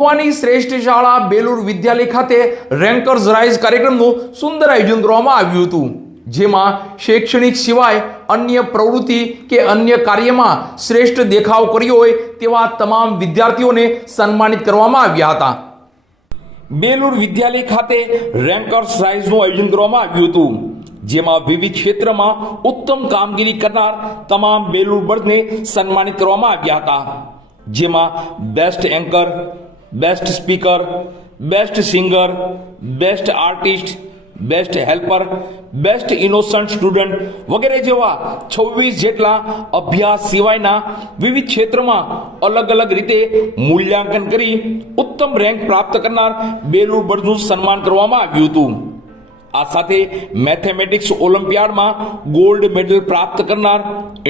મહુવાની શ્રેષ્ઠ શાળા બેલુર વિદ્યાલય ખાતે રેન્કર્સ રાઇઝ કાર્યક્રમનું સુંદર આયોજન કરવામાં આવ્યું હતું, જેમાં શૈક્ષણિક સિવાય અન્ય પ્રવૃત્તિ કે અન્ય કાર્યમાં શ્રેષ્ઠ દેખાવ કર્યો હોય તેવા તમામ વિદ્યાર્થીઓને સન્માનિત કરવામાં આવ્યા હતા. બેલુર વિદ્યાલય ખાતે રેન્કર્સ રાઇઝનું આયોજન કરવામાં આવ્યું હતું, જેમાં વિવિધ ક્ષેત્રમાં ઉત્તમ કામગીરી કરનાર તમામ બેલુર બર્ડને સન્માનિત કરવામાં આવ્યા હતા, જેમાં best anchor, best speaker, best singer, best artist, best helper, best innocent student વગેરે જેવા 26 જેટલા અભ્યાસ સિવાયના વિવિધ ક્ષેત્રમાં અલગ અલગ રીતે મૂલ્યાંકન કરી ઉત્તમ રેન્ક પ્રાપ્ત કરનાર બેલુર બર્ડનું સન્માન કરવામાં આવ્યું હતું. આ સાથે મેથેમેટિક્સ ઓલિમ્પિયાડમાં ગોલ્ડ મેડલ પ્રાપ્ત કરનાર,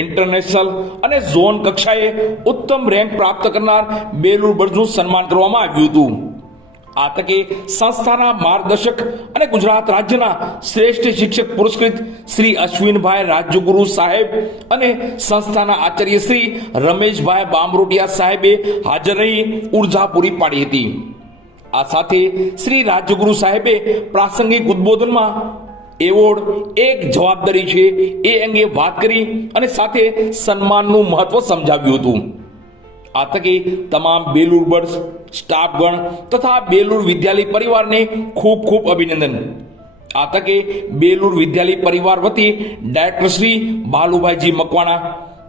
ઇન્ટરનેશનલ અને ઝોન કક્ષાએ ઉત્તમ રેન્ક પ્રાપ્ત કરનાર બેલુર બર્ડનું સન્માન કરવામાં આવ્યું હતું. આ તકે સંસ્થાના માર્ગદર્શક અને ગુજરાત રાજ્યના શ્રેષ્ઠ શિક્ષક પુરસ્કૃત શ્રી અશ્વિનભાઈ રાજ્યગુરુ સાહેબ અને સંસ્થાના આચાર્ય શ્રી રમેશભાઈ બામરોટિયા સાહેબે હાજર રહી ઉર્જા પૂરી પાડી હતી. આ સાથે શ્રી રાજ્યગુરુ સાહેબે પ્રાસંગિક ઉદ્બોધનમાં એવોર્ડ એક જવાબદારી છે એ અંગે વાત કરી અને સાથે સન્માનનું મહત્વ સમજાવ્યું હતું. આ તકે તમામ બેલુર બર્ડ્સ સ્ટાફગણ તથા બેલુર વિદ્યાલય પરિવારને ખૂબ ખૂબ અભિનંદન. આ તકે બેલુર વિદ્યાલય પરિવાર વતી director Shri Balubhaiji Makwana,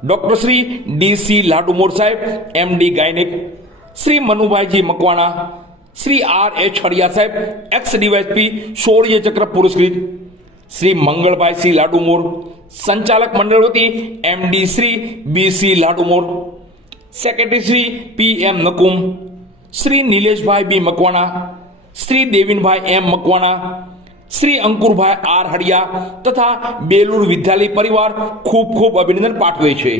doctor Shri DC Ladumor સાહેબ MD gynaec, Shri Manubhaiji Makwana, Shri R.H. Hadiya સાહેબ એક્સ ડીવાયએસપી શૌર્ય ચક્ર પુરસ્કૃત, શ્રી મંગળભાઈ સી લાડુમોર, સંચાલક મંડળ વતી MD Shri BC Ladumor, secretary Shri PM Nakum, Shri Nileshbhai B Makwana, Shri Devinbhai M Makwana, Shri Ankurbhai R Hadiya તથા બેલુર વિદ્યાલય પરિવાર ખૂબ ખૂબ અભિનંદન પાઠવે છે.